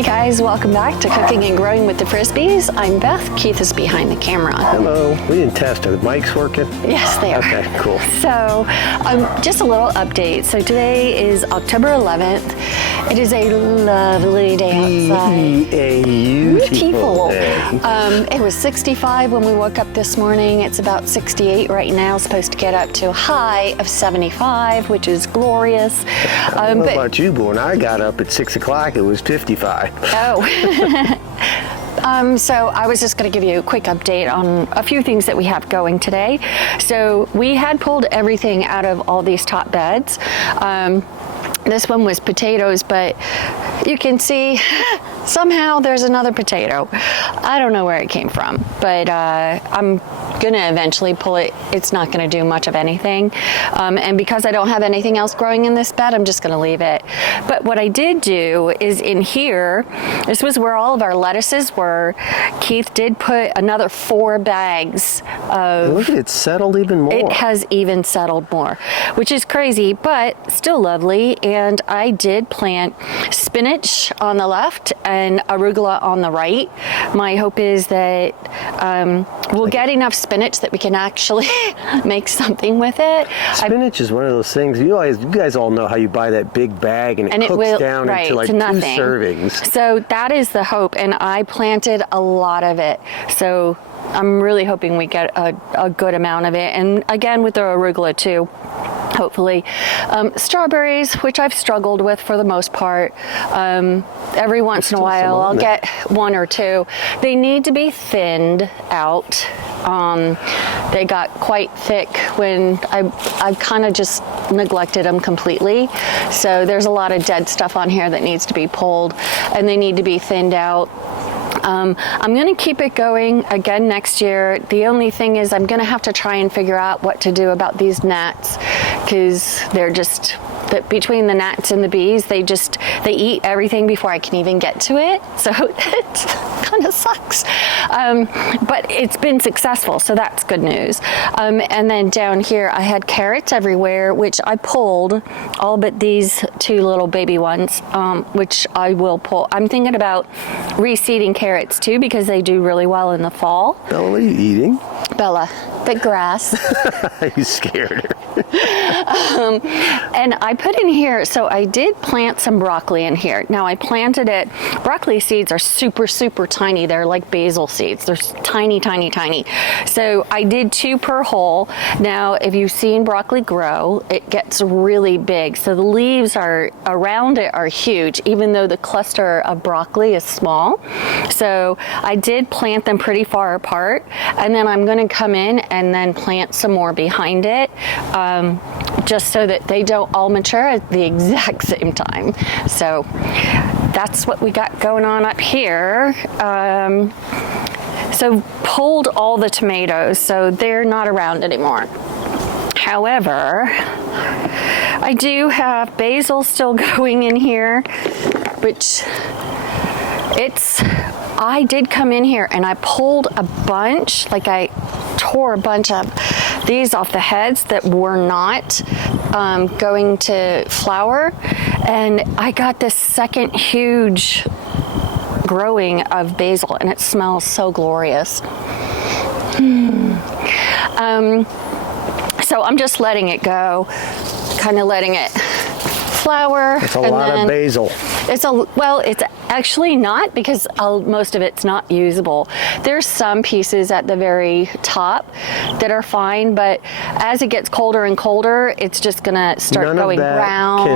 Hey guys, welcome back to Cooking and Growing with the Frisbees. I'm Beth. Keith is behind the camera. Hello. We didn't test. Are the mics working? Yes, they are. Okay, cool. So, just a little update. So today is October 11th. It is a lovely day outside. A beautiful day. It was 65 when we woke up this morning. It's about 68 right now. Supposed to get up to a high of 75, which is glorious. I don't know about you, but when I got up at 6 o'clock, it was 55. Oh. So I was just going to give you a quick update on a few things that we have going today. So we had pulled everything out of all these top beds. This one was potatoes, but you can see somehow there's another potato. I don't know where it came from, but I'm gonna eventually pull it. It's not gonna do much of anything. And because I don't have anything else growing in this bed, I'm just gonna leave it. But what I did do is in here, this was where all of our lettuces were. Keith did put another 4 bags of... Look at it, settled even more. It has even settled more, which is crazy, but still lovely. And I did plant spinach on the left and arugula on the right. My hope is that we'll get enough spinach that we can actually make something with it. Spinach is one of those things, you guys all know how you buy that big bag and it cooks down into like 2 servings. So that is the hope, and I planted a lot of it. So I'm really hoping we get a good amount of it. And again, with the arugula too. Hopefully. Strawberries, which I've struggled with for the most part. Every once in a while I'll get 1 or 2. They need to be thinned out. They got quite thick when I kind of just neglected them completely. So there's a lot of dead stuff on here that needs to be pulled, and they need to be thinned out. I'm going to keep it going again next year. The only thing is I'm going to have to try and figure out what to do about these gnats, because they're just, between the gnats and the bees, they eat everything before I can even get to it. So it kind of sucks. But it's been successful, so that's good news. And then down here I had carrots everywhere, which I pulled, all but these 2 little baby ones, which I will pull. I'm thinking about reseeding carrots too, because they do really well in the fall. Bella, what are you eating? Bella, the grass. You scared her. And I put in here, so I did plant some broccoli in here. Now I planted it, broccoli seeds are super, super tiny. They're like basil seeds. They're tiny, tiny, tiny. So I did 2 per hole. Now, if you've seen broccoli grow, it gets really big. So the leaves are around it are huge, even though the cluster of broccoli is small. So I did plant them pretty far apart, and then I'm going to come in and then plant some more behind it, just so that they don't all mature at the exact same time. So that's what we got going on up here. So pulled all the tomatoes, so they're not around anymore. However, I do have basil still going in here, which I did come in here and I pulled a bunch, like I tore a bunch of these off the heads that were not going to flower, and I got this second huge growing of basil, and it smells so glorious. So I'm just letting it go, kind of letting it flower. It's a lot of basil. It's actually not, because most of it's not usable. There's some pieces at the very top that are fine, but as it gets colder and colder, it's just gonna start going brown.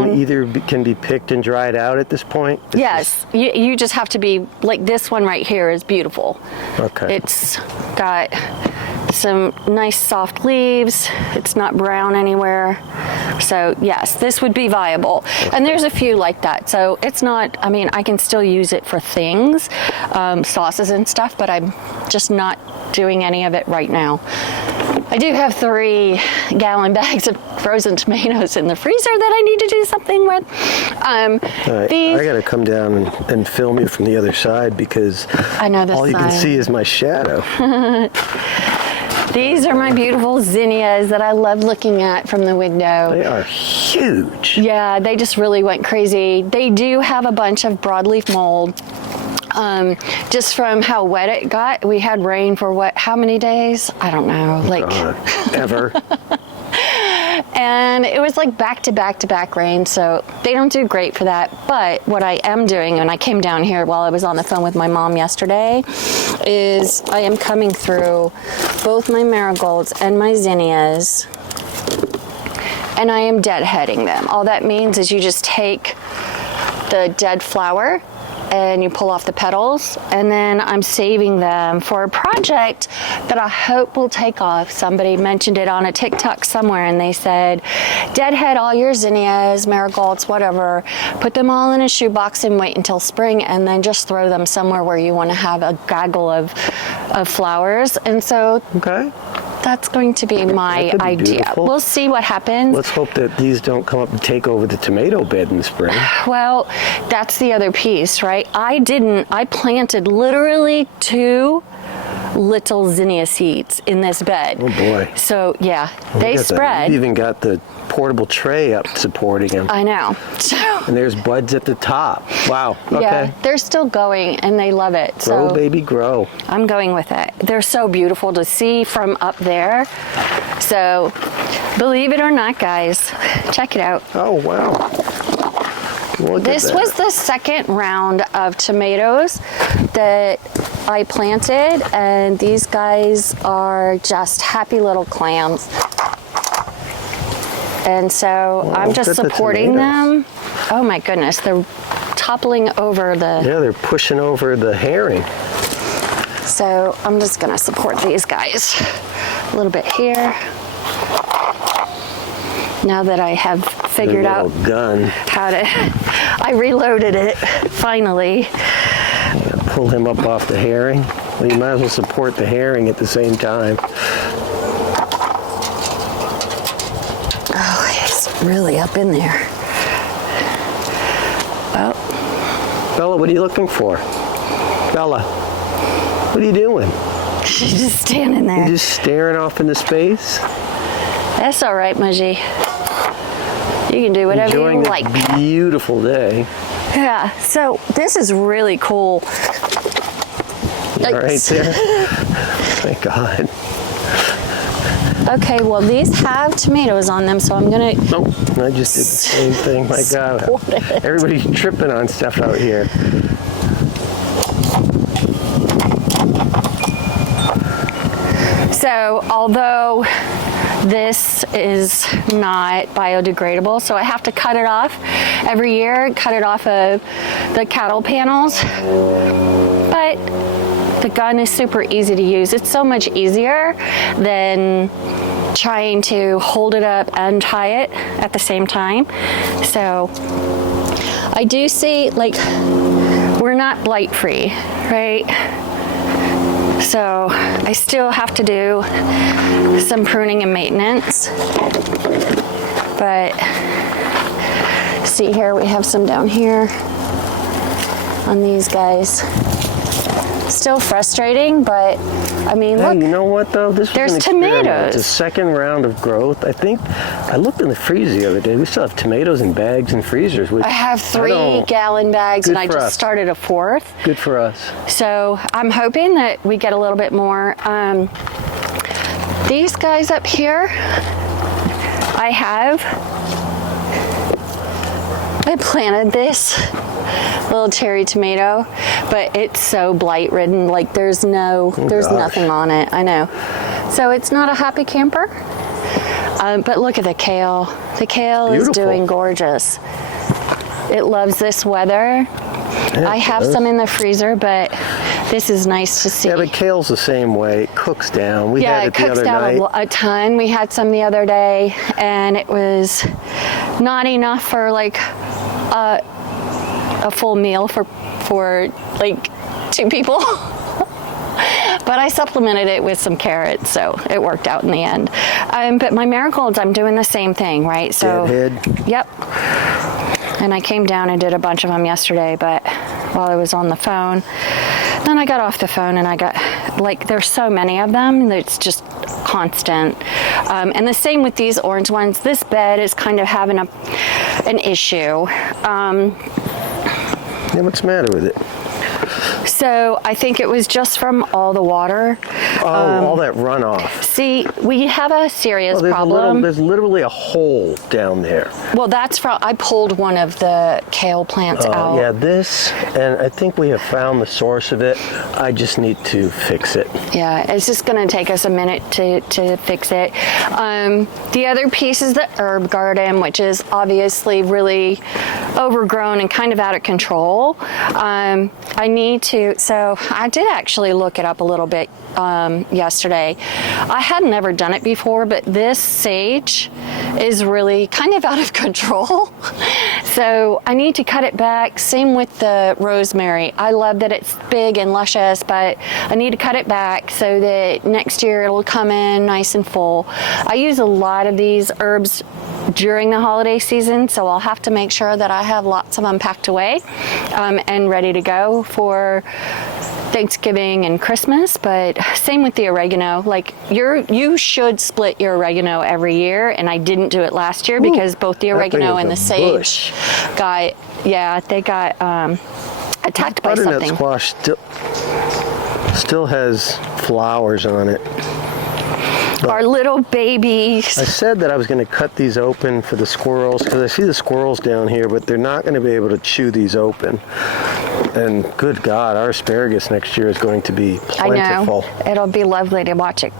Can be picked and dried out at this point? Yes, you just have to be, like this one right here is beautiful. Okay. It's got some nice soft leaves. It's not brown anywhere. So yes, this would be viable. Okay. And there's a few like that. So it's not, I mean, I can still use it for things, sauces and stuff, but I'm just not doing any of it right now. I do have 3-gallon bags of frozen tomatoes in the freezer that I need to do something with. Right. I gotta come down and film you from the other side, because I know this all you can see is my shadow. These are my beautiful zinnias that I love looking at from the window. They are huge. Yeah, they just really went crazy. They do have a bunch of broadleaf mold. Just from how wet it got. We had rain for how many days? I don't know. Ever. And it was like back to back to back rain, so they don't do great for that. But what I am doing, and I came down here while I was on the phone with my mom yesterday, is I am coming through both my marigolds and my zinnias, and I am deadheading them. All that means is you just take the dead flower and you pull off the petals, and then I'm saving them for a project that I hope will take off. Somebody mentioned it on a TikTok somewhere, and they said, deadhead all your zinnias, marigolds, whatever, put them all in a shoebox and wait until spring, and then just throw them somewhere where you want to have a gaggle of flowers. And so that's going to be my idea. Beautiful. We'll see what happens. Let's hope that these don't come up and take over the tomato bed in the spring. Well, that's the other piece, right? I planted literally 2 little zinnia seeds in this bed. Oh boy. So yeah, they spread. You've even got the portable tray up supporting them. I know. And there's buds at the top. Wow. Okay. Yeah, they're still going and they love it. Grow, baby, grow. I'm going with it. They're so beautiful to see from up there. So believe it or not, guys, check it out. Oh, wow. This was the second round of tomatoes that I planted, and these guys are just happy little clams. And so I'm just supporting them. Oh my goodness, they're toppling over the... Yeah, they're pushing over the herring. So I'm just gonna support these guys a little bit here. Now that I have figured out how to, I reloaded it finally. Pull him up off the herring. Well, you might as well support the herring at the same time. Oh, he's really up in there. Oh. Bella, what are you looking for? Bella, what are you doing? She's just standing there. You're just staring off into space? That's all right, Mudgy. You can do whatever you like. Enjoying a beautiful day. Yeah, so this is really cool. Right there. Thank God. Okay, well these have tomatoes on them, so I'm gonna... Nope, I just did the same thing. My God. Everybody's tripping on stuff out here. So, although this is not biodegradable, so I have to cut it off every year, cut it off of the cattle panels. But the gun is super easy to use. It's so much easier than trying to hold it up and tie it at the same time. So I do see, like, we're not blight free, right? So I still have to do some pruning and maintenance. But see here, we have some down here on these guys. Still frustrating, but I mean, look. You know what though? This was there's an experiment. tomatoes. It's a second round of growth. I think I looked in the freezer the other day. We still have tomatoes in bags and freezers. I have 3-gallon bags, and I just started a 4th. Good for us. So I'm hoping that we get a little bit more. These guys up here, I planted this little cherry tomato, but it's so blight ridden. Like there's nothing on it. I know. So it's not a happy camper. But look at the kale. The kale is doing gorgeous. It loves this weather. I have some in the freezer, but this is nice to see. Yeah, the kale's the same way. It cooks down. We had it the other night. It cooks down a ton. We had some the other day, and it was not enough for like a full meal for like 2 people. But I supplemented it with some carrots, so it worked out in the end. But my marigolds, I'm doing the same thing, right? So, yep. And I came down and did a bunch of them yesterday, but while I was on the phone. Then I got off the phone and I got, like, there's so many of them that it's just constant. And the same with these orange ones. This bed is kind of having an issue. Yeah, what's the matter with it? So I think it was just from all the water. All that runoff. See, we have a serious problem. There's literally a hole down there. Well, that's from, I pulled one of the kale plants out. Yeah, this, and I think we have found the source of it. I just need to fix it. Yeah, it's just going to take us a minute to fix it. The other piece is the herb garden, which is obviously really overgrown and kind of out of control. I need to, so I did actually look it up a little bit yesterday. I had never done it before, but this sage is really kind of out of control. So I need to cut it back. Same with the rosemary. I love that it's big and luscious, but I need to cut it back so that next year it'll come in nice and full. I use a lot of these herbs during the holiday season, so I'll have to make sure that I have lots of them packed away and ready to go for Thanksgiving and Christmas. But same with the oregano. Like, you should split your oregano every year, and I didn't do it last year because both the oregano and the sage got attacked by something. Butternut squash still has flowers on it. Our little babies. I said that I was going to cut these open for the squirrels because I see the squirrels down here, but they're not going to be able to chew these open. And good God, our asparagus next year is going to be plentiful. I know. It'll be lovely to watch it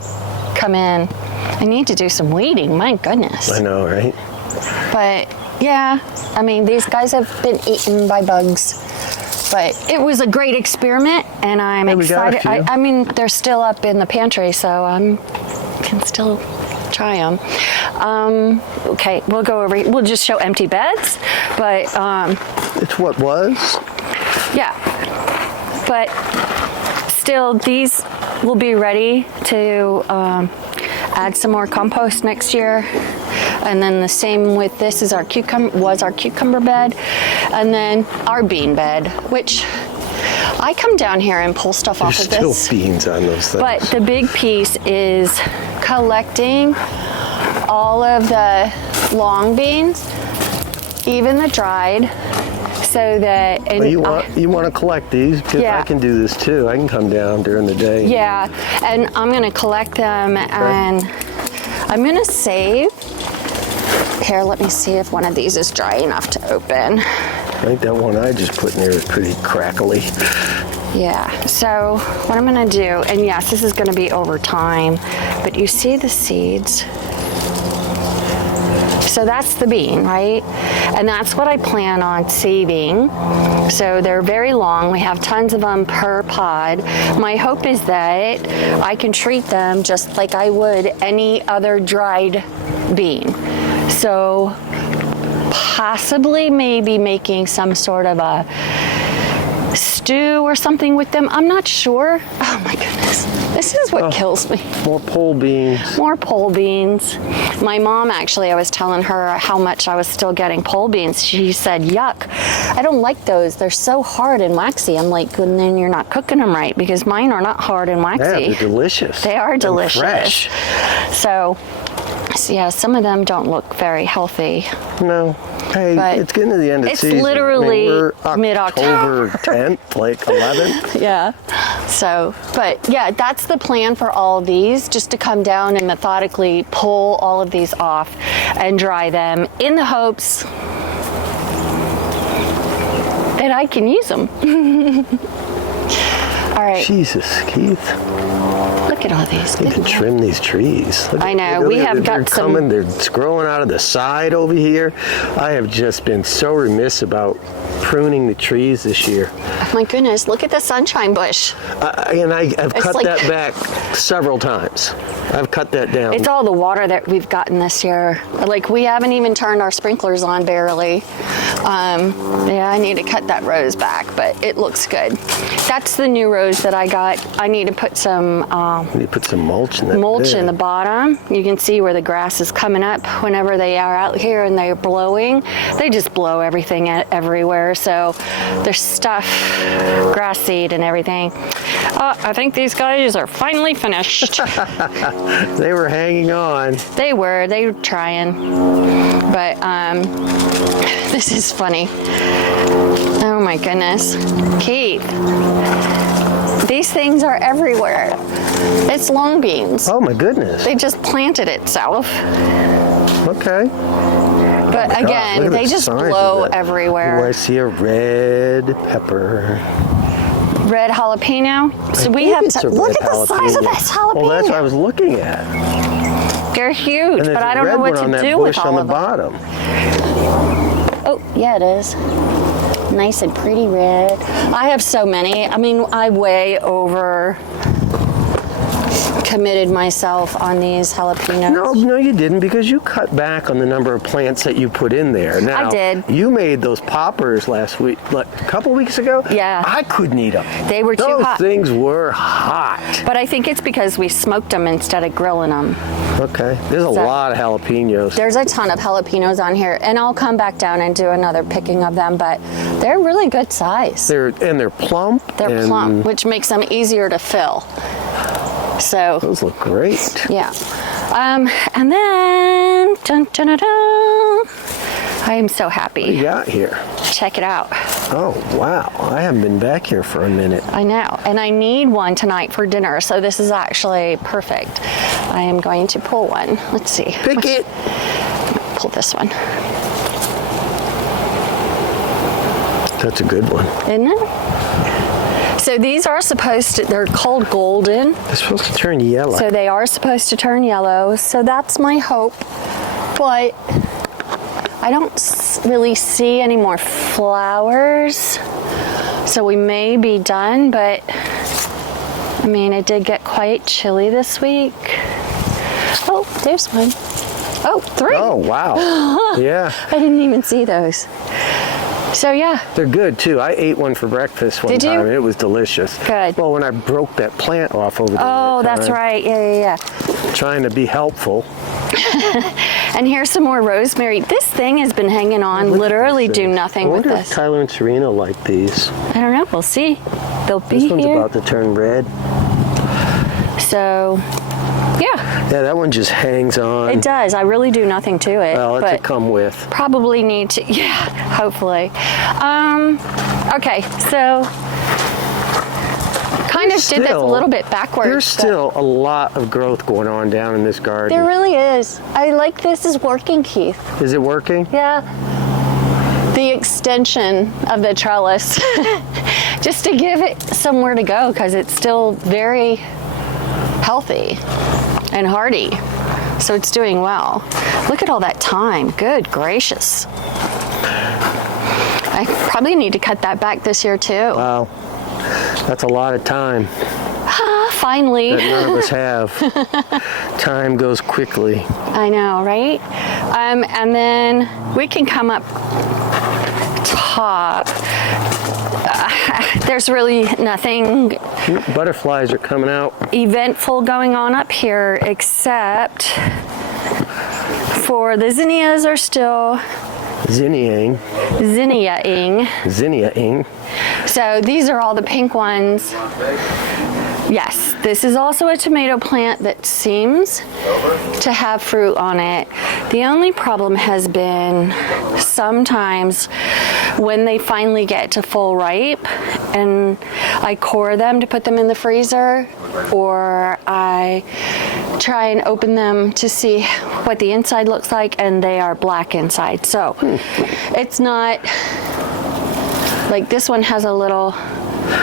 come in. I need to do some weeding, my goodness. I know, right? But yeah, I mean, these guys have been eaten by bugs. But it was a great experiment, and I'm excited. I mean, they're still up in the pantry, so I can still try them. Okay, we'll go over. We'll just show empty beds, but it's what was. Yeah, but still, these will be ready to add some more compost next year. And then the same with this is our cucumber bed, and then our bean bed, which I come down here and pull stuff off of this. There's still beans on those things. But the big piece is collecting all of the long beans, even the dried, so that. And well, you want to collect these because I can do this too. I can come down during the day. Yeah, and I'm going to collect them, and I'm going to save. Here, let me see if one of these is dry enough to open. I think that one I just put in there is pretty crackly. Yeah, so what I'm gonna do, and yes, this is gonna be over time, but you see the seeds? So that's the bean, right? And that's what I plan on saving. So they're very long. We have tons of them per pod. My hope is that I can treat them just like I would any other dried bean. So possibly maybe making some sort of a stew or something with them. I'm not sure. Oh my goodness. This is what kills me. More pole beans. More pole beans. My mom, actually, I was telling her how much I was still getting pole beans. She said, yuck. I don't like those. They're so hard and waxy. I'm like, and then you're not cooking them right, because mine are not hard and waxy. Yeah, they're delicious. They are delicious. Fresh. So yeah, some of them don't look very healthy. No. Hey, but it's getting to the end of the season. It's literally mid-October. 10th, like 11th. Yeah. So, but yeah, that's the plan for all of these, just to come down and methodically pull all of these off and dry them in the hopes that I can use them. All right. Jesus, Keith. Look at all these. You can trim these trees. I know. We have got some. They're growing out of the side over here. I have just been so remiss about pruning the trees this year. Oh my goodness, look at the sunshine bush. I've cut that back several times. I've cut that down. It's all the water that we've gotten this year. Like, we haven't even turned our sprinklers on, barely. Yeah, I need to cut that rose back, but it looks good. That's the new rose that I got. I need to put some You need to put some mulch in that mulch bed. in the bottom. You can see where the grass is coming up whenever they are out here and they're blowing. They just blow everything everywhere. So there's stuff, grass seed and everything. I think these guys are finally finished. They were hanging on. They were trying. But this is funny. Oh my goodness. Keith, these things are everywhere. It's long beans. Oh my goodness. They just planted itself. Okay. But God, again, look at they the just size of blow that. everywhere. Oh, I see a red pepper. Red jalapeno. So we think have it's to a look red at the size of jalapeno. this jalapeno. Well, that's what I was looking at. They're huge, And there's but a I don't red know what one on to that do bush with on all the of them. bottom. Oh, yeah, it is. Nice and pretty red. I have so many. I mean, I way over committed myself on these jalapenos. No, you didn't, because you cut back on the number of plants that you put in there. Now, I did. You made those poppers last week, like a couple weeks ago. Yeah. I couldn't eat them. They were too hot. Those things were hot. But I think it's because we smoked them instead of grilling them. Okay. There's a lot of jalapenos. There's a ton of jalapenos on here, and I'll come back down and do another picking of them, but they're really good size. They're plump. They're and plump, which makes them easier to fill. So, Those look great. yeah. And then, dun, dun, dun, dun, I am so What happy. you got here? Check it out. Oh, wow. I haven't been back here for a minute. I know. And I need one tonight for dinner, so this is actually perfect. I am going to pull one. Let's see. Pick it. Pull this one. That's a good one. Isn't it? So these are supposed to, they're called golden. They're supposed to turn yellow. So they are supposed to turn yellow. So that's my hope. But I don't really see any more flowers. So we may be done, but I mean, it did get quite chilly this week. Oh, there's one. Oh, 3. Oh, wow. Yeah. I didn't even see those. So yeah, They're good too. I ate one for breakfast one Did you? time. And it was delicious. Good. Well, when I broke that plant off over there. oh, that that's time, right. Yeah. Trying to be helpful. And here's some more rosemary. This thing has been hanging on, literally do nothing I with wonder if this. Tyler and Serena like these. I don't know. We'll see. They'll be This one's here. about to turn red. So, yeah, Yeah, that one just hangs on. it does. I really do nothing to it. Well, it's a but come with. probably need to. Yeah, hopefully. Okay, so kind of did this a little bit backwards. There's but still a lot of growth going on down in this garden. there really is. I like this is working, Keith. Is it working? Yeah. The extension of the trellis, just to give it somewhere to go, because it's still very healthy and hardy. So it's doing well. Look at all that thyme. Good gracious. I probably need to cut that back this year too. Wow. That's a lot of time Finally. that none of us have. Time goes quickly. I know, right? And then we can come up top. There's really nothing Butterflies are coming out. eventful going on up here except for the zinnias are still Zinniaing. zinniaing. So these are all the pink ones. Yes, this is also a tomato plant that seems to have fruit on it. The only problem has been sometimes when they finally get to full ripe and I core them to put them in the freezer, or I try and open them to see what the inside looks like, and they are black inside. So it's not like this one has a little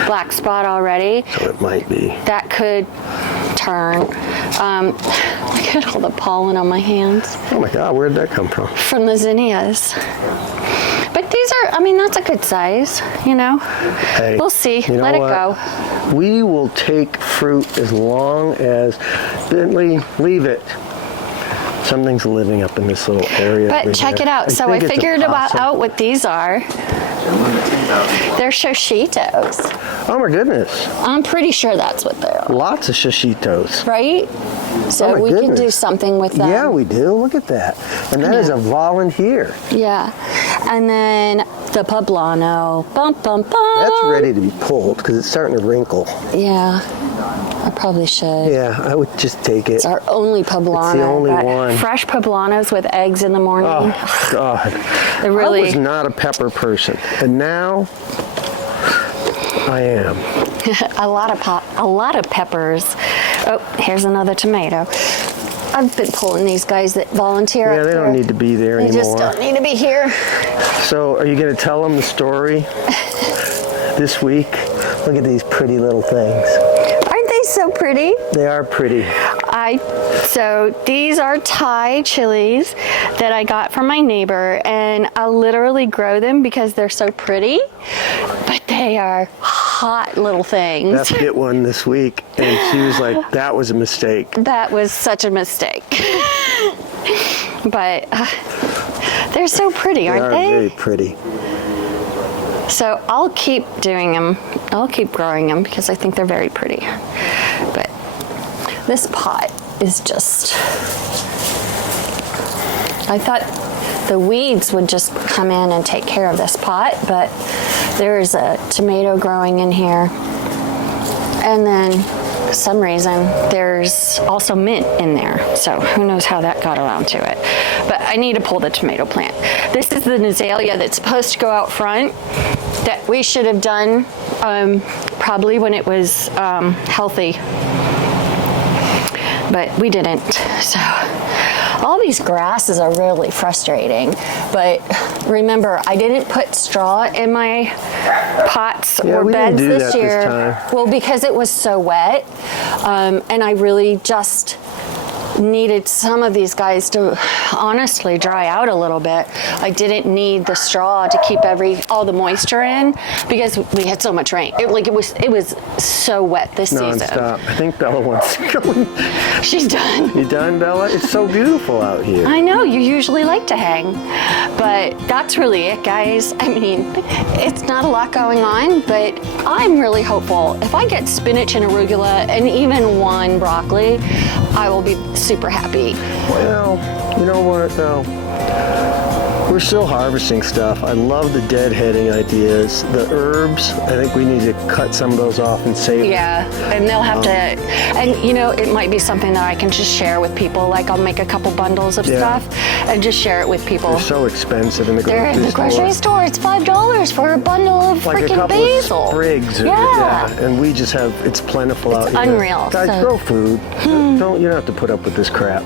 black spot already. So it might be. That could turn. Look at all the pollen on my hands Oh my God, where did that come from? from the zinnias. But these are, I mean, that's a good size, you know? Hey, We'll see. you know Let it what? go. We will take fruit as long as Bentley, leave it. Something's living up in this little area. But over check here. it out. So I think it's a figured possum. out what these are. They're shoshitos. Oh my goodness. I'm pretty sure that's what they are, Lots of shoshitos. right? So Oh my we can do goodness. something with them. Yeah, we do. Look at that. And that is a volunteer. Yeah. And then the poblano. Bum, bum, bum. That's ready to be pulled because it's starting to wrinkle. Yeah. I probably should. Yeah, I would just take it. It's our only poblano. It's the only but one. Fresh poblanos with eggs in the morning. Oh, God. They're really... I was not a pepper person. And now I am. a lot of peppers. Oh, here's another tomato. I've been pulling these guys that volunteer. Yeah, up they don't here. need to be there They anymore. just don't need to be here. So, are you going to tell them the story this week? Look at these pretty little things. Aren't they so pretty? They are pretty. So these are Thai chilies that I got from my neighbor, and I literally grow them because they're so pretty, but they are hot little things. Beth hit one this week, and she was like, that was a mistake. That was such a mistake. But they're so pretty, aren't They are they? very pretty. So I'll keep doing them. I'll keep growing them because I think they're very pretty. But this pot is just... I thought the weeds would just come in and take care of this pot, but there is a tomato growing in here. And then for some reason there's also mint in there. So who knows how that got around to it. But I need to pull the tomato plant. This is the azalea that's supposed to go out front that we should have done probably when it was healthy. But we didn't. So all these grasses are really frustrating. But remember, I didn't put straw in my pots or we didn't beds do this that this year. time. Well, because it was so wet, and I really just needed some of these guys to honestly dry out a little bit. I didn't need the straw to keep all the moisture in because we had so much rain. It was so wet this season. Non-stop. I think Bella wants to go. She's done. You done, Bella? It's so beautiful out here. I know, you usually like to hang, but that's really it, guys. I mean, it's not a lot going on, but I'm really hopeful. If I get spinach and arugula and even one broccoli, I will be super happy. Well, you know what though? We're still harvesting stuff. I love the deadheading ideas. The herbs, I think we need to cut some of those off and save them. Yeah, and they'll have to, and you know, it might be something that I can just share with people. Like I'll make a couple bundles of stuff and just share it with people. They're so expensive in the They're grocery in the grocery store. It's $5 for a bundle of Like a freaking couple basil. of sprigs. Yeah. And we just have, it's plentiful out here. Unreal, Guys, so- grow food. You don't have to put up with this crap.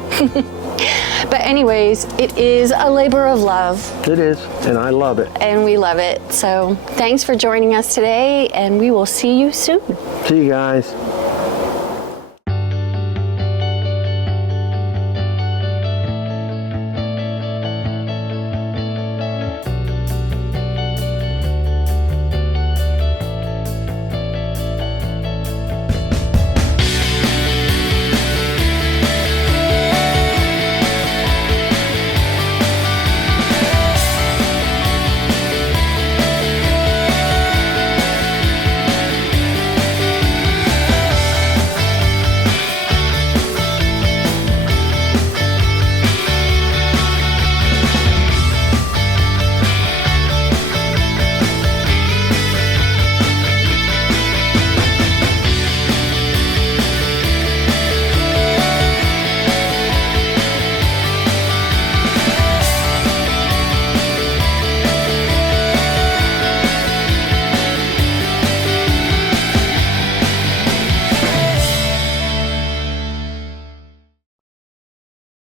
But anyways, it is a labor of love, It is, and I love it. and we love it. So thanks for joining us today, and we will see you soon. See you guys.